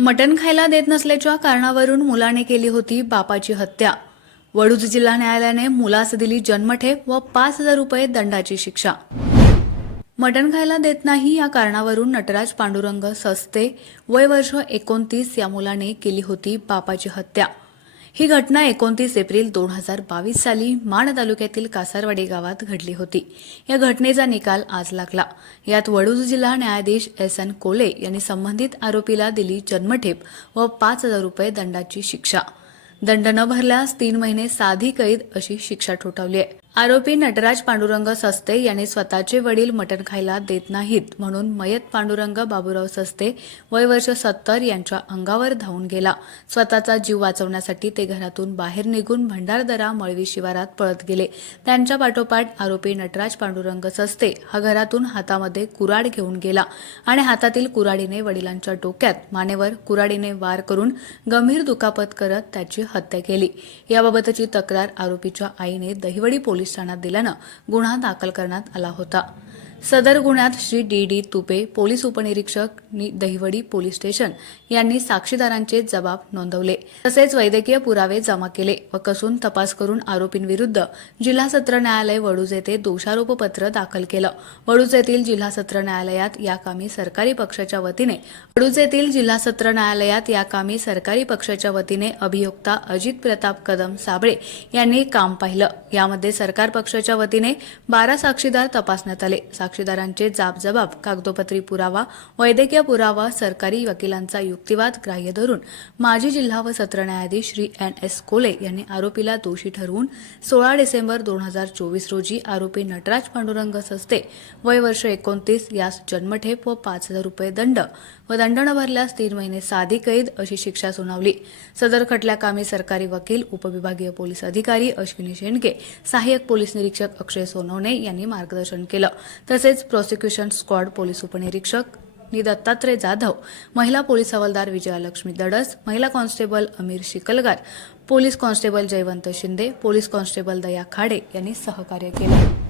मटण खायला देत नसल्याच्या कारणावरून मुलाने केली होती बापाची हत्या. वडूज जिल्हा न्यायालयाने मुलास दिली जन्मठेप व पाच हजार रुपये दंडाची शिक्षा. मटण खायला देत नाही या कारणावरून नटराज पांडुरंग सस्ते वय वर्ष एकोणतीस या मुलाने केली होती बापाची हत्या. ही घटना एकोणतीस एप्रिल दोन हजार बावीस साली माण तालुक्यातील कासारवाडी गावात घडली होती. या घटनेचा निकाल आज लागला. यात वडूज जिल्हा न्यायाधीश एस एन कोले यांनी संबंधित आरोपीला दिली जन्मठेप व पाच हजार रुपये दंडाची शिक्षा. दंड न भरल्यास तीन महिने साधी कैद अशी शिक्षा ठोठावली आहे. आरोपी नटराज पांडुरंग सस्ते यांनी स्वतःचे वडील मटण खायला देत नाहीत म्हणून मयत पांडुरंग बाबूराव सस्ते वय वर्ष सत्तर यांच्या अंगावर धावून गेला. स्वतःचा जीव वाचवण्यासाठी ते घरातून बाहेर निघून भंडारदरा मळवी शिवारात पळत गेले. त्यांच्या पाठोपाठ आरोपी नटराज पांडुरंग सस्ते हा घरातून हातामध्ये कुराड घेऊन गेला आणि हातातील कुराडीने वडिलांच्या डोक्यात मानेवर कुराडीने वार करून गंभीर दुखापत करत त्याची हत्या केली. याबाबतची तक्रार आरोपीच्या आईने दहिवडी पोलीस ठाण्यात दिल्यानं गुन्हा दाखल करण्यात आला होता. सदर गुन्ह्यात Shri D D Tupe police उपनिरीक्षक दहिवडी पोलीस स्टेशन यांनी साक्षीदारांचे जबाब नोंदवले. तसेच वैद्यकीय पुरावे जमा केले व कसून तपास करून आरोपींविरुद्ध जिल्हा सत्र न्यायालय वडूज येथे दोषारोपपत्र दाखल केलं. वडूज येथील जिल्हा सत्र न्यायालयात या कामी सरकारी पक्षाच्या वतीने वडूज येथील जिल्हा सत्र न्यायालयात या कामी सरकारी पक्षाच्या वतीने अभियोक्ता अजित प्रताप कदम साबळे यांनी काम पाहिलं. यामध्ये सरकार पक्षाच्या वतीने बारा साक्षीदार तपासण्यात आले. साक्षीदारांचे जाबजबाब कागदोपत्री पुरावा वैद्यकीय पुरावा सरकारी वकिलांचा युक्तिवाद ग्राह्य धरून माजी जिल्हा व सत्र न्यायाधीश श्री एन एस कोले यांनी आरोपीला दोषी ठरवून सोळा डिसेंबर दोन हजार चोवीस रोजी आरोपी नटराज पांडुरंग सस्ते वय वर्ष एकोणतीस यास जन्मठेप व पाच हजार रुपये दंड व दंड न भरल्यास तीन महिने साधी कैद अशी शिक्षा सुनावली. सदर खटल्या कामी सरकारी वकील उपविभागीय पोलीस अधिकारी अश्विनी शेंडके सहाय्यक पोलीस निरीक्षक अक्षय सोनवणे यांनी मार्गदर्शन केलं. तसेच प्रोसिक्युशन स्क्वॉड पोलीस उपनिरीक्षक नि. दत्तात्रय जाधव महिला पोलीस हवालदार विजयालक्ष्मी दडस महिला constable Amir Shikalgar police constable Jaywant Shinde police constable Daya Khade यांनी सहकार्य केलं.